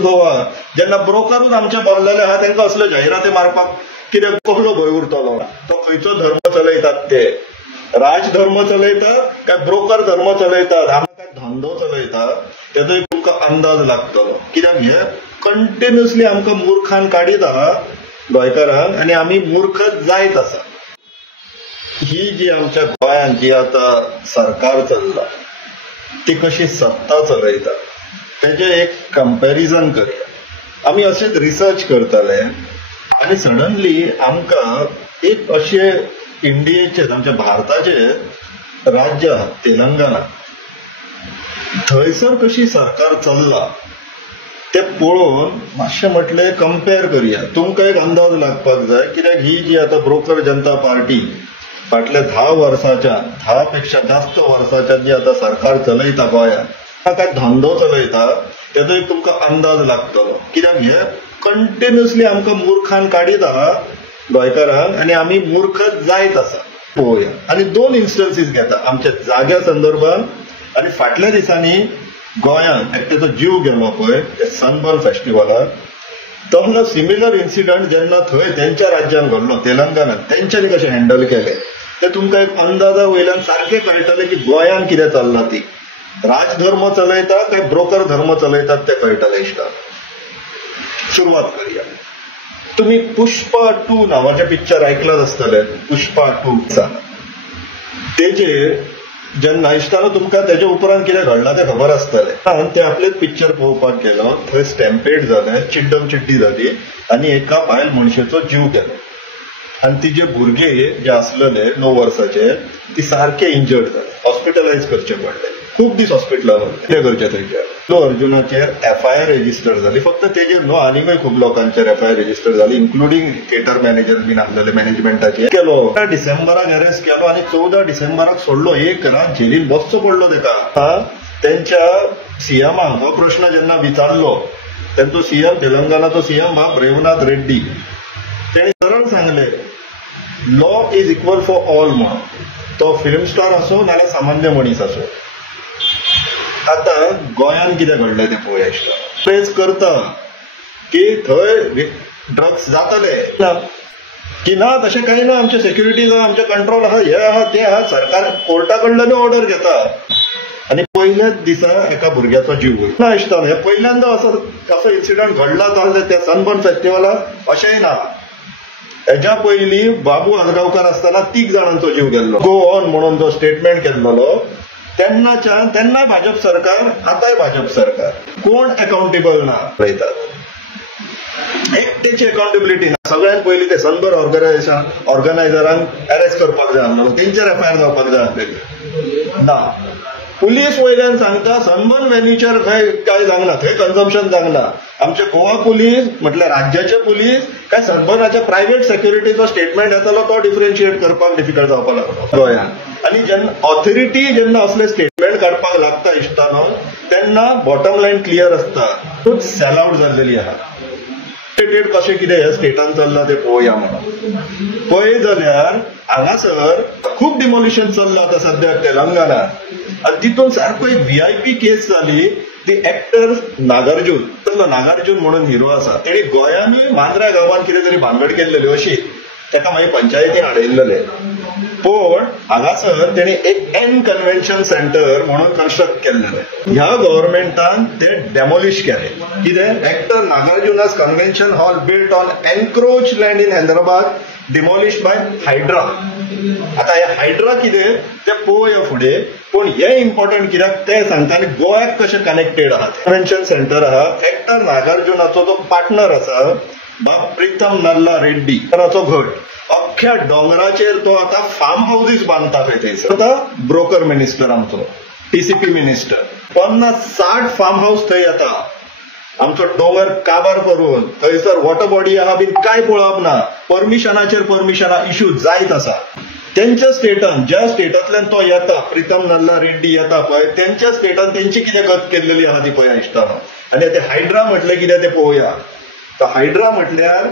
गोवा जेन्ना ब्रोकरूच आमचे बोललेले आहा तांकां असल्यो जायराती मारपाक कितें कसलो भंय उरतलो? तो खंयचो धर्म चलयतात ते? राजधर्म चलयतात काय ब्रोकर धर्म चलयतात? आमकां काय धंदो चलयतात? तेजोय तुमकां अंदाज लागतलो. कित्याक हे कंटिन्युअसली आमकां मुर्खान काडीत आहा गोंयकारांक आनी आमी मूर्खच जायत आसा. ही जी आमच्या गोंयांत जी आता सरकार चल्ला ती कशी सत्ता चलयता तेजे एक कंपॅरिजन करया. आमी अशेंच रिसर्च करताले आनी सडनली आमकां एक अशे इंडियेचे आमच्या भारताचे राज्य आहा तेलंगणा, थंयसर कशी सरकार चल्ला ते पळोवन मातशें म्हटलें कंपेर करया. तुमकां एक अंदाज लागपाक जाय कित्याक ही जी आता ब्रोकर जनता पार्टी फाटल्या 10 वर्साच्या 10 पेक्षा जास्त वर्साच्या जी आता सरकार चलयता गोंयांत काय धंदो चलयता तेजोय तुमकां अंदाज लागतलो. कित्याक हे कंटिन्युअसली आमकां मुर्खान काडीत आहा गोंयकारांक आनी आमी मूर्खच जायत आसा. पळोवया आनी 2 इन्स्टन्सीस घेता आमच्या जाग्या संदर्भात आनी फाटल्या दिसांनी गोंयांत एकट्याचो जीव गेलो पळय सनबर्न फेस्टिवलाक तसलो सिमिलर इन्सिडंट जेन्ना थंय तेंच्या राज्यान घडलो तेलंगणात तेंच्यांनी कशें हँडल केलें ते तुमकां एक अंदाजा वयल्यान सारकें कळटलें की गोंयांत कितें चल्लां ती. राजधर्म चलयता काय ब्रोकर धर्म चलयतात ते कळटलें इश्टान. सुरवात करूया. तुम्ही पुष्पा 2 नावाचें पिक्चर आयकलाच आसतलें. पुष्पा 2 तेजेर जेन्ना इश्टानो तुमकां तेजे उपरांत कितें घडलां तें खबर आसतलें. ते आपलेच पिक्चर पळोवपाक गेलो, थंय स्टॅम्पेड जालें, चिड्डम चिड्डी जाली आनी एका बायल मनशेचो जीव गेलो आनी तिजे भुरगे जे आसलेले 9 वर्साचे ती सारखे इंजर्ड जाले, हॉस्पिटलायज करचे पडले. खूब दीस हॉस्पिटलांत कितें करचें थंयचे. अल्लू अर्जुनाचेर FIR रेजिस्टर जाली. फक्त तेजेर न्हू आनीकय खूब लोकांचेर FIR रेजिस्टर जाली इन्क्लुडींग थिएटर मॅनेजर बीन आसलेले मॅनेजमेंटाचेर. केलो 14 डिसेंबराक अरेस्ट केलो आनी 14 डिसेंबराक सोडलो. एक रात जेलीन बसचो पडलो तेका. तेंच्या सीएमाक हो प्रश्न जेन्ना विचारलो तेंचो सीएम तेलंगणाचो सीएम बाब रेवनाथ रेड्डी तेणी सरळ सांगले law is equal for all म्हणून. तो फिल्म स्टार असो नाल्यार सामान्य मनीस असो. आता गोंयांत कितें घडलें तें पळोवया. प्रेस करता की थंय ड्रग्स जातले की ना तशें काही ना, आमचे सेक्युरिटीज आहा, आमचे कंट्रोल आहा, हे आहा ते आहा. सरकार कोर्टा कडल्यान ऑर्डर घेता आनी पयल्याच दिसा एका भुरग्याचो जीव ना इश्टान. हे पहिल्यांदा असो इन्सिडंट घडला जाल्यार त्या सनबर्न फेस्टिवलाक अशेंय ना. हेज्या पयलीं बाबू आसगांवकार आसतना 3 जाणांचो जीव गेल्लो. गो ऑन म्हणून जो स्टेटमेंट केल्लो तेन्ना भाजप सरकार, आतांय भाजप सरकार. कोण अकाउंटेबल ना पळयतात. एकट्याची अकाउंटेबिलिटी ना. सगळ्यात पयलीं ते सनबर्न ऑर्गनायझरांक अरेस्ट करपाक जाय आसलो, तेंचेर FIR जावपाक जाय आसलेली ना. पुलीस वयल्यान सांगता सनबर्न व्हेन्यूचेर काय जावंक ना, थंय कन्झम्पशन जावंक ना. आमचे गोवा पुलीस म्हटल्यार राज्याचे पुलीस काय सनबर्नाच्या प्रायव्हेट सेक्युरिटीचो स्टेटमेंट येतालो तो डिफरन्शिएट करपाक डिफिकल्ट जावपाक लागलो गोंयांत. आनी जेन्ना ऑथॉरिटी जेन्ना असले स्टेटमेंट काडपाक लागता इश्टानो तेन्ना बॉटम लायन क्लियर आसता. खूब सेल आउट जाल्लेली आहा. स्टेटेड कशें कितें ह्या स्टेटान चल्लां तें पळोवया म्हणून. पळय जाल्यार हांगासर खूब डिमोलिशन चल्लां आतां सद्याक तेलंगणात आनी तितून सारको एक VIP केस जाली. ती एक्टर नागार्जुन म्हणून हिरो आसा. तेणी गोंयानूय मांद्रा गांवांत कितें तरी भानगड केल्लेली अशी. तेका मागीर पंचायतीन हाडयल्लेले. पण हांगासर तेणी एक एन कन्व्हेन्शन सेंटर म्हणून कन्स्ट्रक्ट केल्लेले. ह्या गव्हर्मेंटान ते डेमोलिश केले. कितें एक्टर नागार्जुनास convention hall built on encroach land in Hyderabad demolish by Hydraa. आता हे हायड्रा कितें ते पळोवया फुडें. पण हे इम्पॉर्टंट कित्याक ते सांगता आनी गोंयाक कशें कनेक्टेड आहा. कन्व्हेन्शन सेंटर आहा. एक्टर नागार्जुनाचो जो पार्टनर आसा बाब प्रीतम नल्ला रेड्डी ताचो घट अख्ख्या डोंगराचेर तो आता फार्म हाऊसेस बांदता थंयसर. आता ब्रोकर मिनिस्टर आमचो TCP मिनिस्टर 50-60 फार्म हाऊस थंय येता. आमचो डोंगर काबार करून थंयसर वॉटर बॉडी आहा बीन काय पळप ना. परमिशनाचेर परमिशना इश्यू जायत आसा. त्यांच्या स्टेटान ज्या स्टेटांतल्यान तो येता प्रीतम नल्ला रेड्डी येता पळय त्यांच्या स्टेटान तेंची कितें गत केल्लेली आहा ती पळया इश्टानो. आनी ते हायड्रा म्हटलें कितें तें पळोवया. हायड्रा म्हटल्यार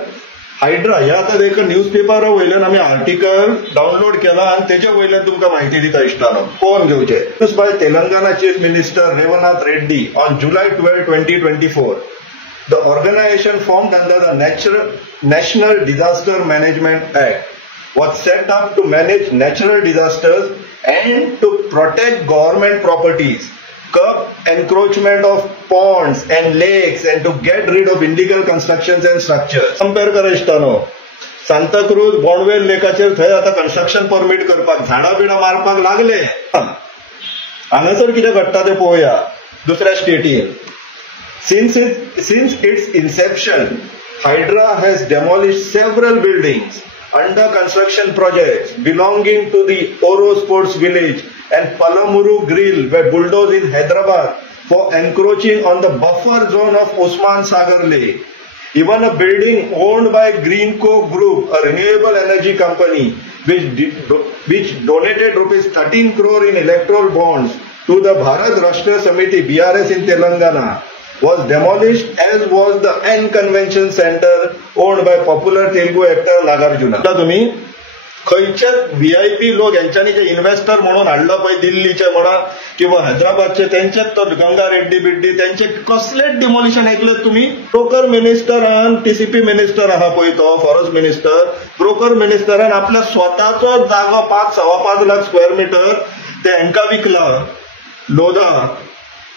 हायड्रा ह्या आतां एक न्यूजपेपरा वयल्यान आमी आर्टिकल डावनलोड केला आनी तेजे वयल्यान तुमकां म्हायती दिता इश्टानो. कोण घेवचे by Telangana chief minister Revanth Reddy on July 12, 2024 The organization formed under the National Disaster Management Act was set up to manage natural disasters and to protect government properties, curb encroachment of ponds and lakes, and to get rid of illegal constructions and structures. Compare करा इश्टानो, सांताक्रूज बॉन्डवेल लेकाचेर थंय आता construction permit करपाक झाडां बिडां मारपाक लागले. हांगासर कितें घडटा तें पळोवया दुसऱ्या स्टेटीन. Since its inception, Hydra has demolished several buildings under construction projects belonging to the Oro Sports Village and Palamuru Grill were bulldozed in Hyderabad for encroaching on the buffer zone of Usman Sagar Lake. Even a building owned by Greenco Group, a renewable energy company, which donated rupees 13 crore in electoral bonds to the Bharat Rashtra Samiti BRS in Telangana, was demolished, as was the N Convention Center owned by popular Telugu actor Nagarjuna. तुम्ही खंयचे VIP लोक यांच्यानी जे investor म्हणून हाडलो पळय दिल्लीचे म्हणा किंवा हैदराबादचे त्यांचेच तो गंगा रेड्डी बिड्डी त्यांचे कसलेच डिमोलिशन ऐकलेत तुम्ही. ब्रोकर मिनिस्टरान TCP मिनिस्टर आहा पळय तो फॉरेस्ट मिनिस्टर, ब्रोकर मिनिस्टरान आपल्या स्वतःचो जागो 5.5 लाख स्क्वेअर मीटर ते हांका विकला लोधा,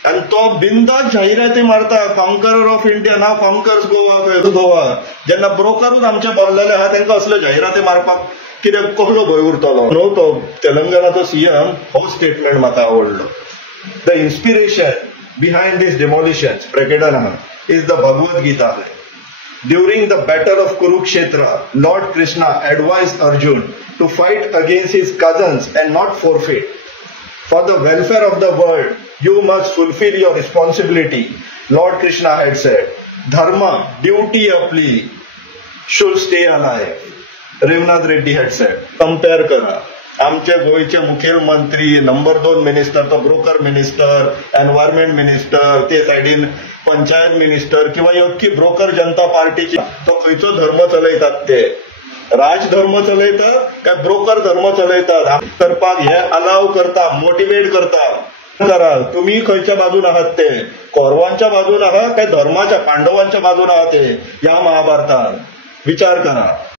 आणि तो बिंदास जाहिराती मारता conqueror of India, now conquers Goa. जेन्ना ब्रोकरूच आमचे बोललेले आहा तांकां असले जाहिराती मारपाक कितें कसलो भंय उरतलो न्हू. तो तेलंगणाचो CM हो स्टेटमेंट म्हाका आवडलो. The inspiration behind these demolitions ब्रॅकेटान आहा is the Bhagavad Gita. During the battle of Kurukshetra, Lord Krishna advised Arjun to fight against his cousins and not forfeit. For the welfare of the world, you must fulfill your responsibility, Lord Krishna had said. Dharma, duty आपली, should stay alive, Revnath Reddy had said. Compare करा. आमचे गोयचे मुखेलमंत्री, number 2 minister, तो broker minister, environment minister, ते सायडीन panchayat minister किंवा अख्खी broker जनता पार्टीची, तो खंयचो धर्म चलयतात ते राजधर्म चलयतात काय ब्रोकर धर्म चलयतात करपाक हे अलाव करता, मोटिवेट करता. करा तुम्ही खंयच्या बाजून आहात ते, कौरवांच्या बाजून आहात काय धर्माच्या पांडवांच्या बाजून आहात ते या महाभारतात विचार करा.